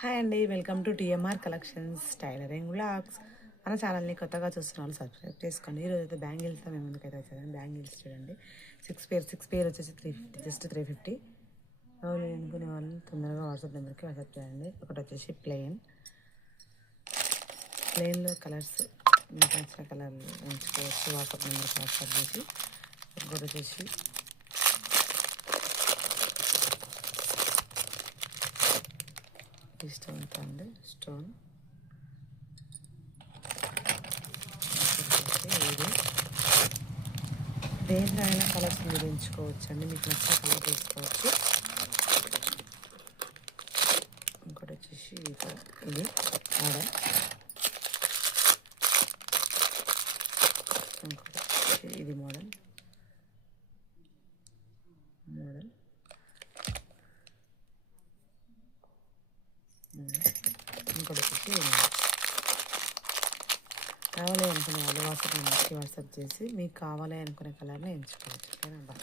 Hi అండి, welcome to TMR collections tailoring vlogs. మన ఛానల్ని కొత్తగా చూస్తున్న వాళ్ళు సబ్స్క్రైబ్ చేసుకోండి. ఈరోజు అయితే బ్యాంగిల్స్తో మేము ముందుకైతే వచ్చాను. బ్యాంగిల్స్ చూడండి, సిక్స్ పేర్ వచ్చేసి 350, జస్ట్ 350. ఎవరు అనుకునే వాళ్ళు తొందరగా వాట్సాప్ నెంబర్కి వాట్సాప్ చేయండి. ఒకటి వచ్చేసి ప్లెయిన్లో కలర్స్ మీకు నచ్చిన కలర్లు ఎంచుకోవచ్చు. వాట్సాప్ నెంబర్కి వాట్సాప్ చేసి. ఒకటి వచ్చేసి ఈ స్టోన్తో అండి, స్టోన్ ఇది దేంట్లో అయినా కలర్స్ మీరు ఎంచుకోవచ్చు అండి, మీకు నచ్చిన కలర్ తీసుకోవచ్చు. ఇంకోటి వచ్చేసి ఇది మోడల్, ఇంకోటి వచ్చేసి ఇది మోడల్ ఇంకోటి వచ్చేసి ఇది మోడల్. కావాలి అనుకునే వాళ్ళు వాట్సాప్ నెంబర్కి వాట్సాప్ చేసి మీకు కావాలి అనుకునే కలర్ని ఎంచుకోవచ్చు. ఓకేనా? బాయ్.